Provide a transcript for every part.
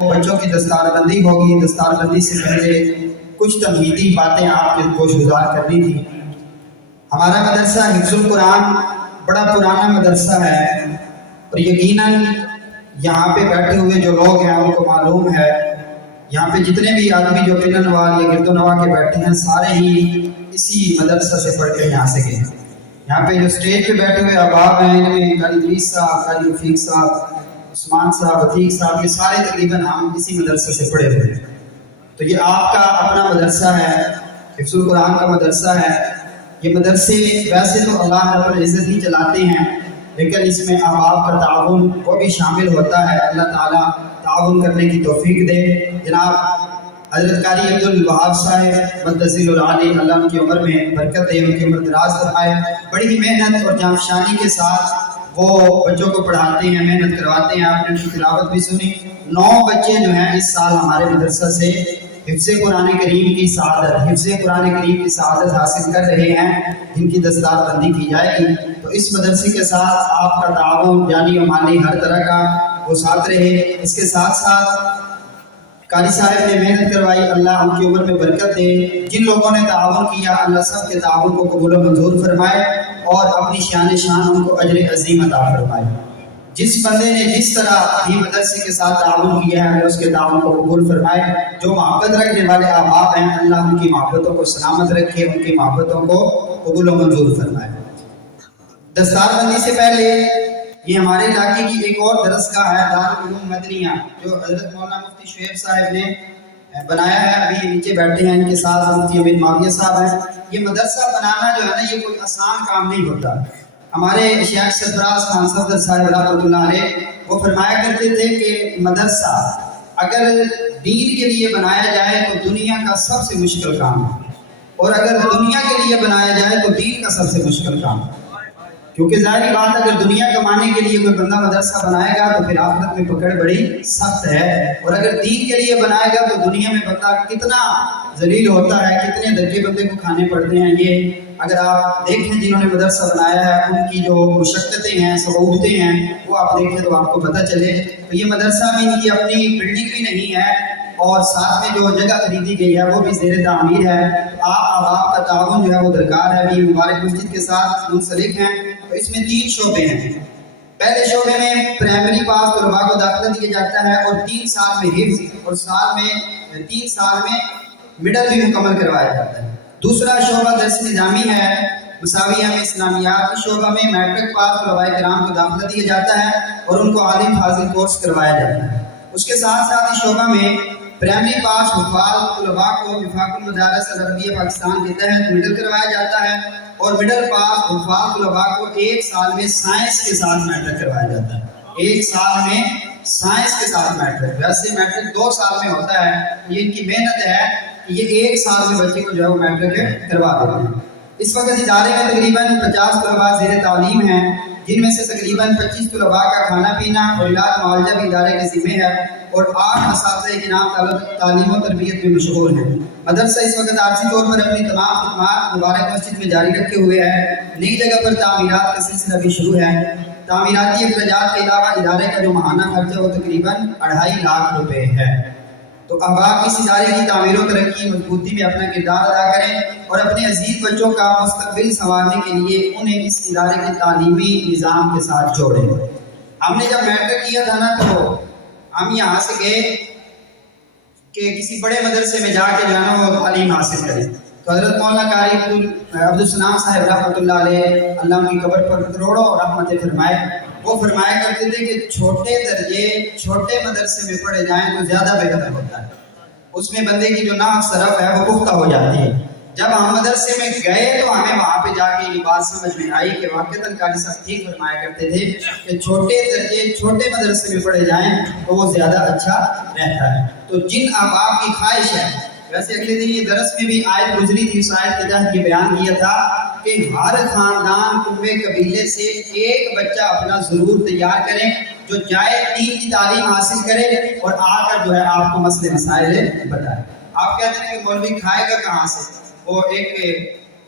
بچوں کی دستار بندی ہوگی۔ دستار بندی سے پہلے کچھ تمہیدی باتیں آپ کے گوش گزار کرنی تھی۔ ہمارا مدرسہ حفظ القرآن بڑا پرانا مدرسہ ہے، اور یقیناً یہاں پہ بیٹھے ہوئے جو لوگ ہیں ان کو معلوم ہے، یہاں پہ جتنے بھی آدمی جو پن نوال یا گرد و نواح کے بیٹھے ہیں سارے ہی اسی مدرسہ سے پڑھ کے یہاں سے گئے ہیں۔ یہاں پہ جو اسٹیج پہ بیٹھے ہوئے احباب ہیں، ان میں قاری ادریس صاحب، قاری رفیق صاحب، عثمان صاحب، عتیق صاحب، یہ سارے تقریباً ہم اسی مدرسے سے پڑھے ہوئے ہیں۔ تو یہ آپ کا اپنا مدرسہ ہے، حفظ القرآن کا مدرسہ ہے۔ یہ مدرسے ویسے تو اللہ رب العزت ہی چلاتے ہیں، لیکن اس میں احباب کا تعاون وہ بھی شامل ہوتا ہے۔ اللہ تعالیٰ تعاون کرنے کی توفیق دے۔ جناب حضرت قاری عبد الوہاب صاحب مدثر العالی، اللہ ان کی عمر میں برکت دے، ان کی عمر دراز فرمائے۔ بڑی ہی محنت اور جانفشانی کے ساتھ وہ بچوں کو پڑھاتے ہیں، محنت کرواتے ہیں۔ آپ نے ان کی تلاوت بھی سنی۔ 9 بچے جو ہیں اس سال ہمارے مدرسہ سے حفظ قرآن کریم کی سعادت حاصل کر رہے ہیں، جن کی دستار بندی کی جائے گی۔ تو اس مدرسے کے ساتھ آپ کا تعاون جانی و مالی ہر طرح کا وہ ساتھ رہے۔ اس کے ساتھ ساتھ قاری صاحب نے محنت کروائی، اللہ ان کی عمر میں برکت دے۔ جن لوگوں نے تعاون کیا، اللہ سب کے تعاون کو قبول و منظور فرمائے، اور اپنی شان ان کو اجر عظیم عطا فرمائے۔ جس بندے نے جس طرح بھی مدرسے کے ساتھ تعاون کیا ہے، اللہ اس کے تعاون کو قبول فرمائے۔ جو محبت رکھنے والے احباب ہیں، اللہ ان کی محبتوں کو سلامت رکھے، ان کی محبتوں کو قبول و منظور فرمائے۔ دستار بندی سے پہلے یہ ہمارے علاقے کی ایک اور درسگاہ ہے، دارالعلوم مدنیہ، جو حضرت مولانا مفتی شعیب صاحب نے بنایا ہے۔ ابھی نیچے بیٹھے ہیں، ان کے ساتھ مفتی امین معاویہ صاحب ہیں۔ یہ مدرسہ بنانا جو ہے نا، یہ کوئی آسان کام نہیں ہوتا۔ ہمارے شیخ سرفراز خان صفدر صاحب رحمۃ اللہ علیہ وہ فرمایا کرتے تھے کہ مدرسہ اگر دین کے لیے بنایا جائے تو دنیا کا سب سے مشکل کام ہے، اور اگر دنیا کے لیے بنایا جائے تو دین کا سب سے مشکل کام ہے۔ کیونکہ ظاہری بات، اگر دنیا کمانے کے لیے کوئی بندہ مدرسہ بنائے گا تو پھر آخرت میں پکڑ بڑی سخت ہے، اور اگر دین کے لیے بنائے گا تو دنیا میں بندہ کتنا ذلیل ہوتا ہے، کتنے دھکے بندے کو کھانے پڑتے ہیں۔ یہ اگر آپ دیکھیں جنہوں نے مدرسہ بنایا ہے، ان کی جو مشقتیں ہیں، صعوبتیں ہیں، وہ آپ دیکھیں تو آپ کو پتہ چلے۔ تو یہ مدرسہ بھی ان کی اپنی بلڈنگ بھی نہیں ہے، اور ساتھ میں جو جگہ خریدی گئی ہے وہ بھی زیر تعمیر ہے۔ آپ کا تعاون جو ہے وہ درکار ہے۔ ابھی مبارک مسجد کے ساتھ منسلک ہیں، تو اس میں 3 شعبے ہیں۔ پہلے شعبے میں پرائمری پاس طلباء کو داخلہ دیا جاتا ہے، اور 3 سال میں حفظ، اور 3 سال میں مڈل بھی مکمل کروایا جاتا ہے۔ دوسرا شعبہ درس نظامی ہے، مساویہ میں اسلامیات کے شعبہ میں میٹرک پاس طلباء کرام کو داخلہ دیا جاتا ہے، اور ان کو عالم فاضل کورس کروایا جاتا ہے۔ اس کے ساتھ ساتھ اس شعبہ میں پرائمری پاس حفاظ طلباء کو وفاق المدارس العربیہ پاکستان کے تحت مڈل کروایا جاتا ہے، اور مڈل پاس حفاظ طلباء کو 1 سال میں سائنس کے ساتھ میٹرک کروایا جاتا ہے۔ 1 سال میں سائنس کے ساتھ میٹرک، ویسے میٹرک 2 سال میں ہوتا ہے۔ یہ ان کی محنت ہے کہ یہ 1 سال میں بچے کو جو ہے وہ میٹرک کروا دیتے ہیں۔ اس وقت ادارے میں تقریباً 50 طلباء زیر تعلیم ہیں، جن میں سے تقریباً 25 طلباء کا کھانا پینا اور علاج معالجہ بھی ادارے کے ذمہ ہے، اور 8 اساتذہ انعام تعلیم و تربیت میں مشغول ہیں۔ مدرسہ اس وقت عارضی طور پر اپنی تمام خدمات مبارک مسجد میں جاری رکھے ہوئے ہے۔ نئی جگہ پر تعمیرات کا سلسلہ بھی شروع ہے۔ تعمیراتی اخراجات کے علاوہ ادارے کا جو ماہانہ خرچہ وہ تقریباً 2.5 لاکھ روپے ہے۔ تو احباب اس ادارے کی تعمیر و ترقی مضبوطی میں اپنا کردار ادا کریں، اور اپنے عزیز بچوں کا مستقبل سنوارنے کے لیے انہیں اس ادارے کے تعلیمی نظام کے ساتھ جوڑیں۔ ہم نے جب میٹرک کیا تھا نا، تو ہم یہاں سے گئے کہ کسی بڑے مدرسے میں جا کے جو ہے نا وہ تعلیم حاصل کریں۔ تو حضرت مولانا قاری عبد السلام صاحب رحمۃ اللہ علیہ، اللہ ان کی قبر پر کروڑوں رحمتیں فرمائے، وہ فرمایا کرتے تھے کہ چھوٹے درجے چھوٹے مدرسے میں پڑھے جائیں تو زیادہ بہتر ہوتا ہے، اس میں بندے کی جو نحو صرف ہے وہ پختہ ہو جاتی ہے۔ جب ہم مدرسے میں گئے تو ہمیں وہاں پہ جا کے یہ بات سمجھ میں آئی کہ واقعتاً قاری صاحب ٹھیک فرمایا کرتے تھے کہ چھوٹے درجے چھوٹے مدرسے میں پڑھے جائیں تو وہ زیادہ اچھا رہتا ہے۔ تو جن احباب کی خواہش ہے، ویسے اگلے دن یہ درس میں بھی آیت گزری تھی، اس آیت کے تحت یہ بیان کیا تھا کہ ہر خاندان کنبے قبیلے سے ایک بچہ اپنا ضرور تیار کریں جو جائے دین کی تعلیم حاصل کرے، اور آ کر جو ہے آپ کو مسئلے مسائل بتائے۔ آپ کہتے ہیں کہ مولوی کھائے گا کہاں سے؟ وہ ایک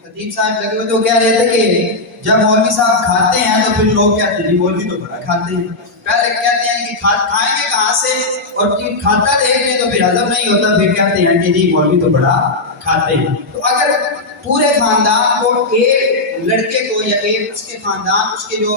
خطیب صاحب لگے ہوئے تو کہہ رہے تھے کہ جب مولوی صاحب کھاتے ہیں تو پھر لوگ کہتے ہیں مولوی تو بڑا کھاتے ہیں۔ پہلے کہتے ہیں کہ کھائیں گے کہاں سے، اور کھاتا دیکھ لیں تو پھر ہضم نہیں ہوتا، پھر کہتے ہیں کہ جی مولوی تو بڑا کھاتے ہیں۔ تو اگر پورے خاندان کو ایک لڑکے کو یا ایک اس کے خاندان اس کے جو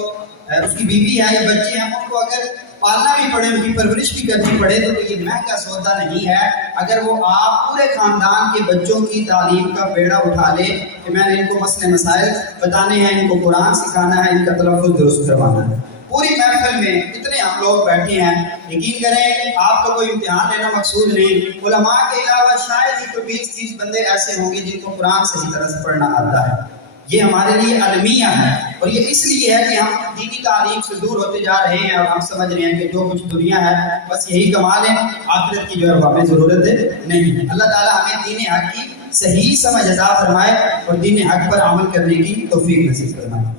اس کی بیوی ہے یا بچے ہیں ان کو اگر پالنا بھی پڑے، ان کی پرورش بھی کرنی پڑے تو یہ مہنگا سودا نہیں ہے۔ اگر وہ آپ پورے خاندان کے بچوں کی تعلیم کا بیڑا اٹھا لے کہ میں نے ان کو مسئلے مسائل بتانے ہیں، ان کو قرآن سکھانا ہے، ان کا تلفظ درست کروانا ہے۔ پوری محفل میں اتنے ہم لوگ بیٹھے ہیں، یقین کریں آپ کو کوئی امتحان لینا مقصود نہیں، علماء کے علاوہ شاید ہی کوئی 20-30 بندے ایسے ہوں گے جن کو قرآن صحیح طرح سے پڑھنا آتا ہے۔ یہ ہمارے لیے المیہ ہے، اور یہ اس لیے ہے کہ ہم دینی تعلیم سے دور ہوتے جا رہے ہیں اور ہم سمجھ رہے ہیں کہ جو کچھ دنیا ہے بس یہی کمال ہے، آخرت کی جو ہے ہمیں ضرورت نہیں ہے۔ اللہ تعالیٰ ہمیں دین حق کی صحیح سمجھ عطا فرمائے اور دین حق پر عمل کرنے کی توفیق نصیب فرمائے۔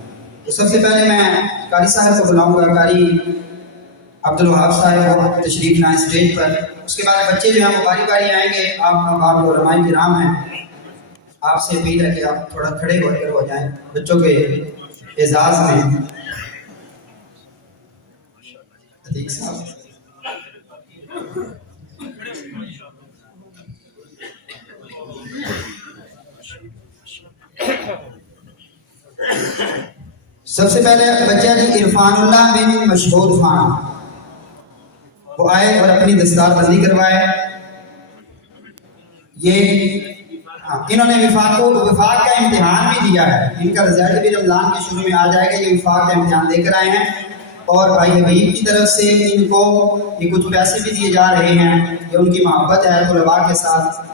تو سب سے پہلے میں قاری صاحب کو بلاؤں گا، قاری عبدالوہاب صاحب کو تشریف لائیں اسٹیج پر۔ اس کے بعد بچے جو ہیں وہ باری باری آئیں گے۔ آپ علماء کرام ہیں، آپ سے اپیل ہے کہ آپ تھوڑا کھڑے ہو جائیں بچوں کے اعزاز میں۔ عتیق صاحب سب سے پہلے بچہ جی عرفان اللہ بن مشہور خان وہ آئے اور اپنی دستار بندی کروائے۔ یہ انہوں نے وفاق کا امتحان بھی دیا ہے، ان کا رزلٹ بھی رمضان کے شروع میں آ جائے گا۔ یہ وفاق کا امتحان دے کر آئے ہیں، اور بھائی حبیب کی طرف سے ان کو یہ کچھ پیسے بھی دیے جا رہے ہیں، یہ ان کی محبت ہے طلباء کے ساتھ۔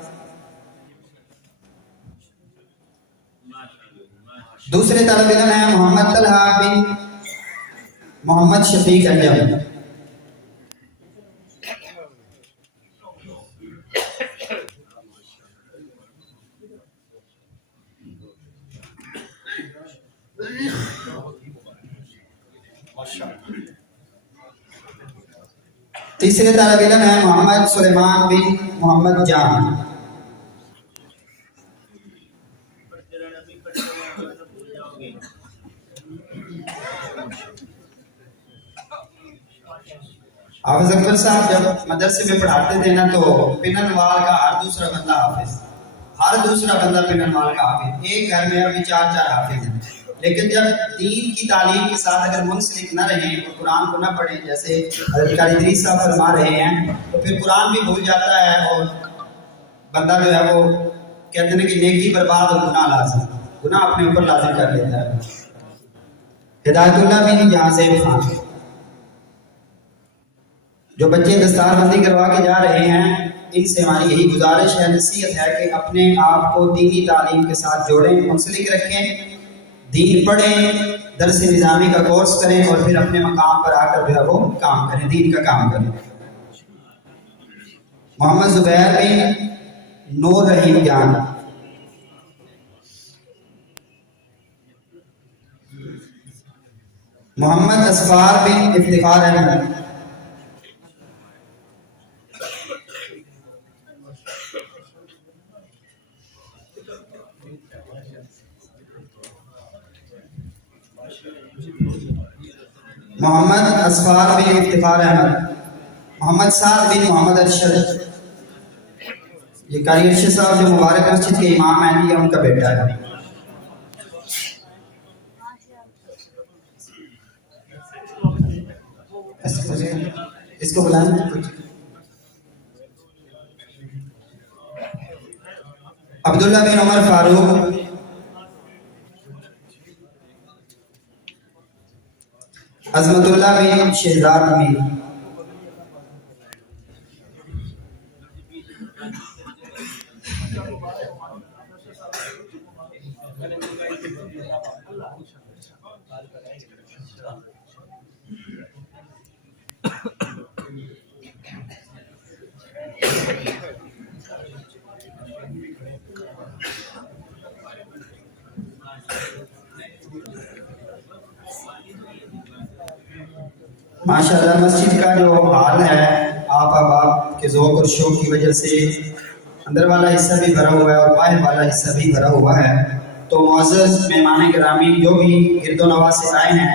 دوسرے طالب علم ہیں محمد طلحہ بن محمد شفیق اعظم۔ تیسرے طالب علم ہیں محمد سلیمان بن محمد جان۔ حافظ اکبر صاحب جب مدرسے میں پڑھاتے تھے نا تو پنن وال کا ہر دوسرا بندہ حافظ، ہر دوسرا بندہ پنن وال کا حافظ، ایک گھر میں ابھی 4 حافظ ہیں۔ لیکن جب دین کی تعلیم کے ساتھ اگر منسلک نہ رہیں اور قرآن کو نہ پڑھیں، جیسے حضرت قاری ادریس صاحب فرما رہے ہیں، تو پھر قرآن بھی بھول جاتا ہے اور بندہ جو ہے وہ کہتے ہیں کہ نیکی برباد اور گناہ لازم، گناہ اپنے اوپر لازم کر لیتا ہے۔ ہدایت اللہ بن جہازیب خان، جو بچے دستار بندی کروا کے جا رہے ہیں، ان سے ہماری یہی گزارش ہے، نصیحت ہے کہ اپنے آپ کو دینی تعلیم کے ساتھ جوڑیں، منسلک رکھیں، دین پڑھیں، درس نظامی کا کورس کریں، اور پھر اپنے مقام پر آ کر جو ہے وہ کام کریں، دین کا کام کریں۔ محمد زبیر بن نور رحیم جان، محمد اسفار بن افتخار احمد، محمد اسفار بن افتخار احمد، محمد سعد بن محمد ارشد۔ یہ قاری ارشد صاحب جو مبارک مسجد کے امام ہیں، یہ ان کا بیٹا ہے۔ اس کو بلائیں۔ عبداللہ بن عمر فاروق، عظمت اللہ بن شہزاد میر، ماشاءاللہ مسجد کا جو حال ہے، آپ احباب کے ذوق اور شوق کی وجہ سے اندر والا حصہ بھی بھرا ہوا ہے اور باہر والا حصہ بھی بھرا ہوا ہے۔ تو معزز مہمان گرامی جو بھی گرد و نواح سے آئے ہیں،